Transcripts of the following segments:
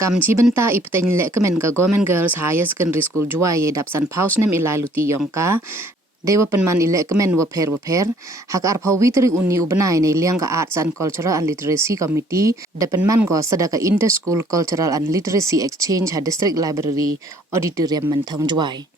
Kam chimbynta ipten lek kemen ka Government Girls Higher Secondary School Juai dapsan pausnem ilai luti yongka dewa penman ilek kemen waper hak arpau witri uni ubenai ne liang ka Arts and Cultural and Literacy Committee depenman go sadaka Inter School Cultural and Literacy Exchange ha District Library Auditorium Mentong Juai.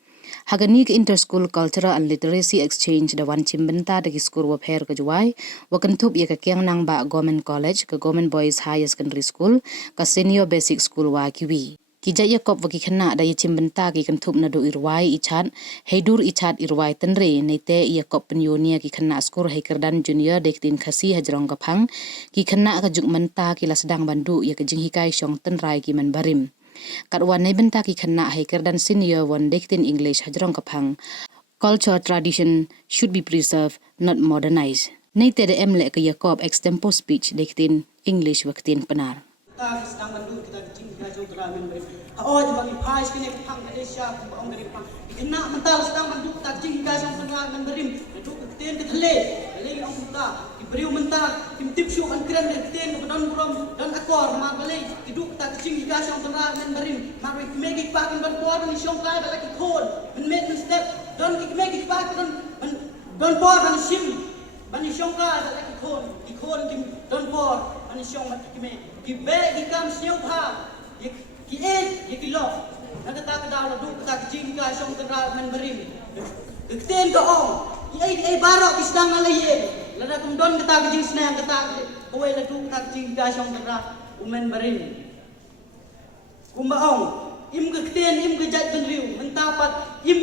Hagani ke Inter School Cultural and Literacy Exchange da wan chimbynta da skur waper ka Juai wakentup ye ka kiang nang ba Government College ka Government Boys Higher Secondary School ka Senior Basic School wa kiwi. Kijak yakob waki khana da chimbynta ki kentup na do irwai ichat heidur ichat irwai tenre nete yakob penyonia ki khana skur haikerdan junior dektin khasi hajrong kapang ki khana ka jukmenta ki lasdang bandu ya ka jinghikai syong tenrai ki man barim. Katwan nei benta ki khana haikerdan senior one dektin English hajrong kapang. Culture tradition should be preserved, not modernized. Nete de emle ka yakob extempo speech dektin English waktin penar. Sedang bandu kita kecing gajo teramin beri. Oh bagi pais kini pang Malaysia pang dari pang. Kena mental sedang bandu kita kecing gajo teramin beri. Duduk keten ke tele. Tele orang kita diberi mental tim syuk an keren keten ke dan buram dan akor mar balik. Duduk kita kecing gajo teramin beri. Mar megi pakin ban por ni syong kai balik khon. Men met step don megi pakin don por ban sim. Ban syong kai balik khon. Khon kim don por ban syong mat kimi. Kibe ikam siu ha ki ye ki lo na ta ka daw du ka jing ka song tra men berim keten ka ong ye baro ki sedang alaye la da kum don ka jing snang ka ko we la du ka jing ka song tra men berim kum ba ong im ka keten im ka jat ben riu men ta pat im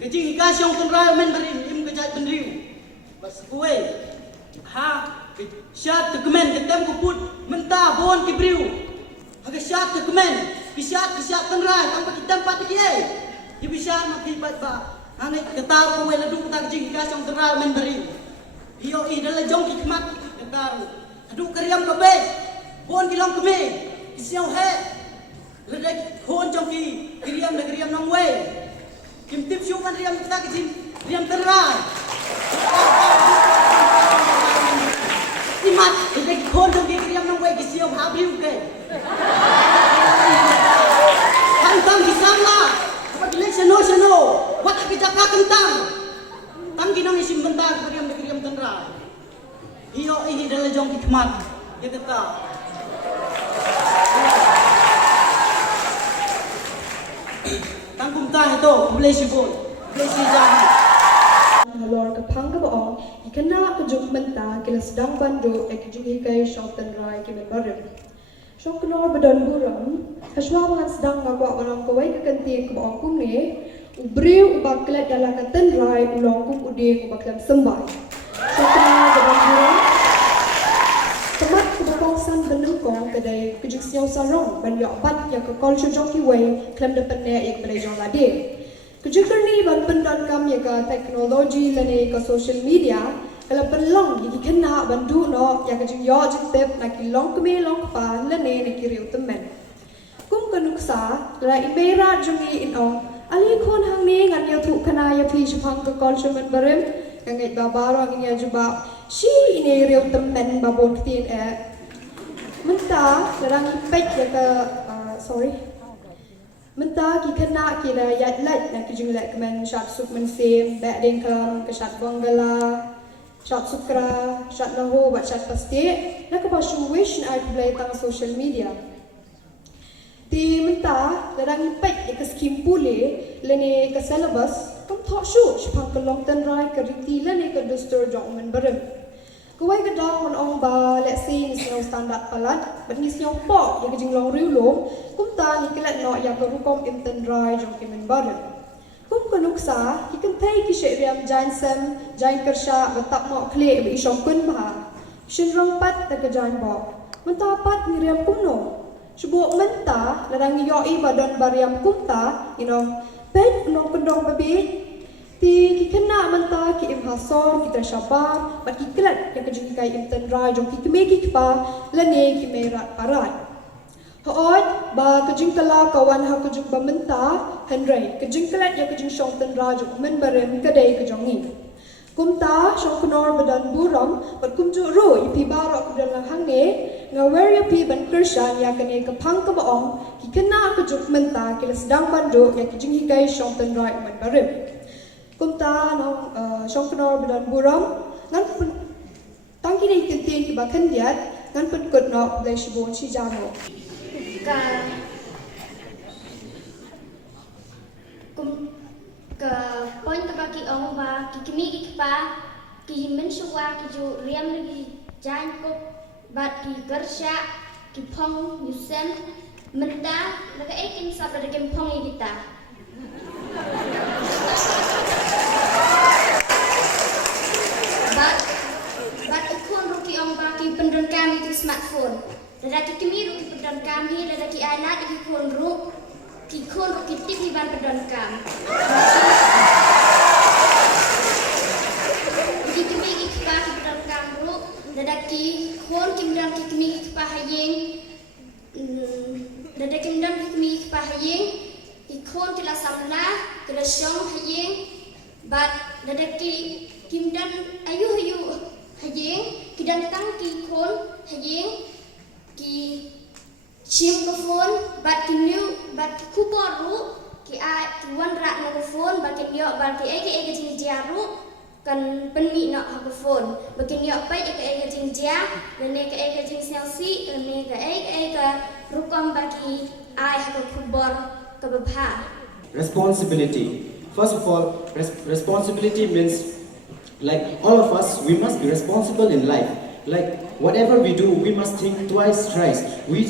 ka jing ka song tra men berim im ka jat ben riu bas ko we ha Syat kemen ketem kuput mentah boon kibriu. Haga syat kemen, kisyat tenrai tanpa kita empat kiai. Ibu syat mati bat ba. Ane ketar ko wela du tak jing ka song tenrai men beri. Iyo i dala jong ki kmat ketar. Adu kariam ka be. Boon kilong keme. Kisyau he. Ledek hon jong ki kiriam nong we. Kim tip syuman riam kita kijing riam tenrai. Imat, kita khôn trong kia riam nong quay cái siêu há biu kề. Thằng tâm thì sao la? What let's no. What kita kakak tang? Tang kita ni chimbynta riam tenra. Iyo ini dalam jong hikmat. Ya kata. Tang kumta itu boleh sibol, boleh sijahan. Lor ka phang ka baong ikana ka juk menta kila sedang bandu ek jugi kai shautan rai ki men barim shok nor badan buram kaswa wangan sedang ngagwa barang kawai ka kanti ka baong kum ne ubriu ubaklet dala ka ten rai ulong kum ude ubaklam sembai shok nor badan buram temat ka bakong san benung kong kadai ka juk siaw sarong ban yo pat ya ka culture jong ki wei klam de penne ek badai jong lade Kejukerni ban pendan kami ke teknologi lene ke social media kalau penlong jadi kena bandu no yang kejung yo jitep nak long keme long pa lene ne kiriu temen kum kanuksa la imera jungi inong ali kon hang ne ngan yo thu kana ya phi chapang ke culture men barem kangai babaro ngin ya juba shi ne riu temen babon tin menta larang ipek ya ke Mentah ki kena ki dah yat lat nak ki junglet kemen shat suk men sim back dengkam ke shat bangala shat sukra shat laho bat shat pasti nak ke pasu wish nak play tang social media ti mentah larang ipek ke skim pule lene ke syllabus kam thok shu shpang ke long ten rai ke riti lene ke dustur jong men barem Kawai ke daun ong ba let's say ni siang standard palat but ni siang pok ya ke jing long riu lo kum ta ni kelat no ya ke rukom inten dry jong ke men badan kum ke nuksa ki kan thai ki she riam jain sem jain kersha batak mo kle be ishong kun ba shin rong pat ta ke jain bo menta pat ni riam kum no shubo menta ladang yo i badan bariam kum ta pet no pendong babi Ti ki kena menta ki imhasor ki tershabar bat ki kelat yang kejung kai inten rai jong ki kemegi kpa lene ki merat parat hoot ba kejung kala kawan ha kejung ba menta henry kejung kelat yang kejung shong ten rai jong men barem kedai kejong ni Kumta shong kunor badan buram but kumju ro ipi barok badan lang hangne nga wer ya pi ban krishan ya kane ka phang ka baong ki kana ka juk menta ki sedang bandu ya ki jing higai shong tan right man barim kumta nong shong kunor badan buram ngan tangki nei tin ki bakan diat ngan pun kut no blai shibon chi jano ka ke point ke baki ong ba ki kini ki pa ki men shuwa ki jo riam lagi jan ko bat ki gersha ki phong yusen menta laga ekin sab da game phong kita bat ikon ruki ong ba ki pendon kami di smartphone dada ki kini ruki pendon kami dada ki anak ki kon ru ki kon ki tip ni ban pendon kam ki kini ki pa ki pendon kam ru dada ki kon ki pendon ki kini ki pa hayeng dada ki pendon ki kini ki pa hayeng ki kon ki la samla ki la shong hayeng bat dada ki pendon ayu hayeng ki dan tang ki kon hayeng ki chim ke phone bat ki new bat ki kuporu ki a ki wan rak no phone bat ki yo bat ki ege jing jaru kan penmi no ha phone bat ki yo pai ege jing ja ne ke ege jing selfie ne ke ege rukom bat ki ai ha kubor ke babha. Responsibility. First of all, responsibility means like all of us, we must be responsible in life. Like whatever we do, we must think twice, thrice. We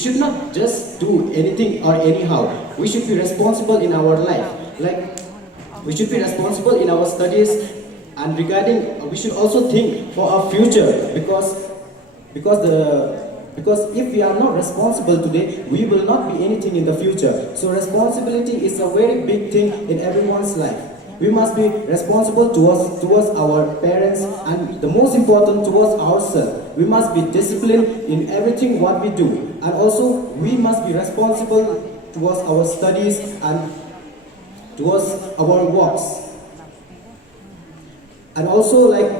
should not just do anything or anyhow. We should be responsible in our life. Like we should be responsible in our studies, and regarding we should also think for our future because if we are not responsible today, we will not be anything in the future. So responsibility is a very big thing in everyone's life. We must be responsible towards our parents, and the most important, towards ourselves. We must be disciplined in everything what we do, and also we must be responsible towards our studies and towards our works. And also, like,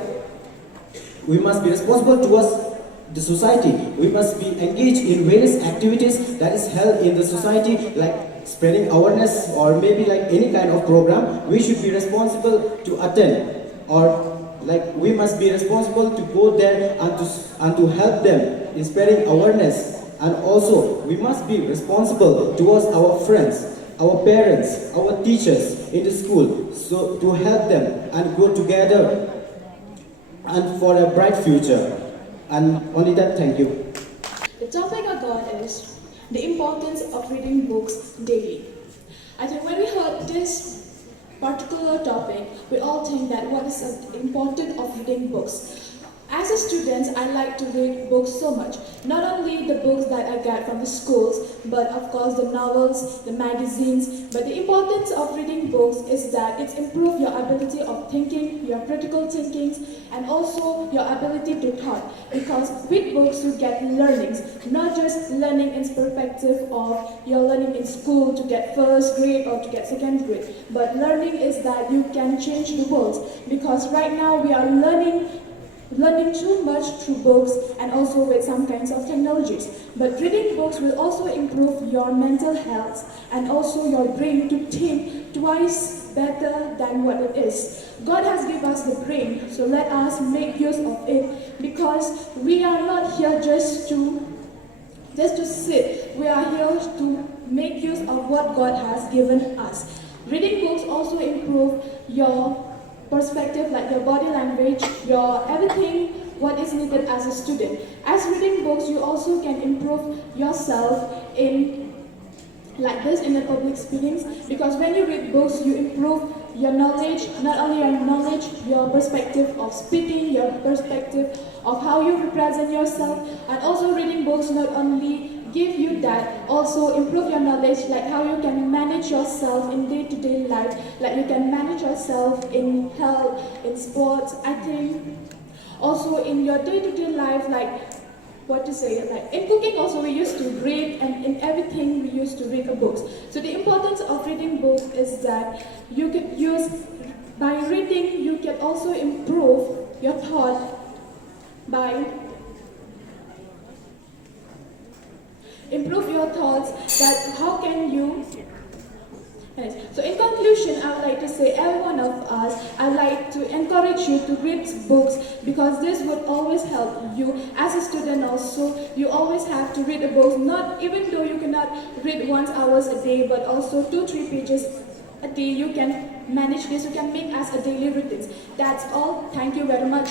we must be responsible towards the society. We must be engaged in various activities that is held in the society, like spreading awareness or maybe like any kind of program. We should be responsible to attend, or like we must be responsible to go there and to help them in spreading awareness. And also we must be responsible towards our friends, our parents, our teachers in the school, so to help them and go together and for a bright future. And only that, thank you. The topic I got is the importance of reading books daily. I think when we heard this particular topic, we all think that what is the importance of reading books. As a student, I like to read books so much. Not only the books that I get from the schools, but of course the novels, the magazines. But the importance of reading books is that it improves your ability of thinking, your critical thinking, and also your ability to thought. Because with books you get learnings, not just learning in perspective of you're learning in school to get first grade or to get second grade. But learning is that you can change the world. Because right now we are learning too much through books and also with some kinds of technologies. But reading books will also improve your mental health and also your brain to think twice better than what it is. God has given us the brain, so let us make use of it, because we are not here just to sit. We are here to make use of what God has given us. Reading books also improve your perspective, like your body language, your everything, what is needed as a student. As reading books, you also can improve yourself in like this in the public speaking, because when you read books, you improve your knowledge, not only your knowledge, your perspective of speaking, your perspective of how you represent yourself, and also reading books not only give you that, also improve your knowledge, like how you can manage yourself in day-to-day life, like you can manage yourself in health, in sports, I think. Also in your day-to-day life, like what to say, like in cooking also we used to read, and in everything we used to read books. So the importance of reading books is that you could use by reading, you can also improve your thought by improve your thoughts that how can you. So in conclusion, I would like to say every one of us, I would like to encourage you to read books because this would always help you as a student also. You always have to read a book, not even though you cannot read 1 hour a day, but also 2-3 pages a day. You can manage this, you can make as a daily routine. That's all. Thank you very much.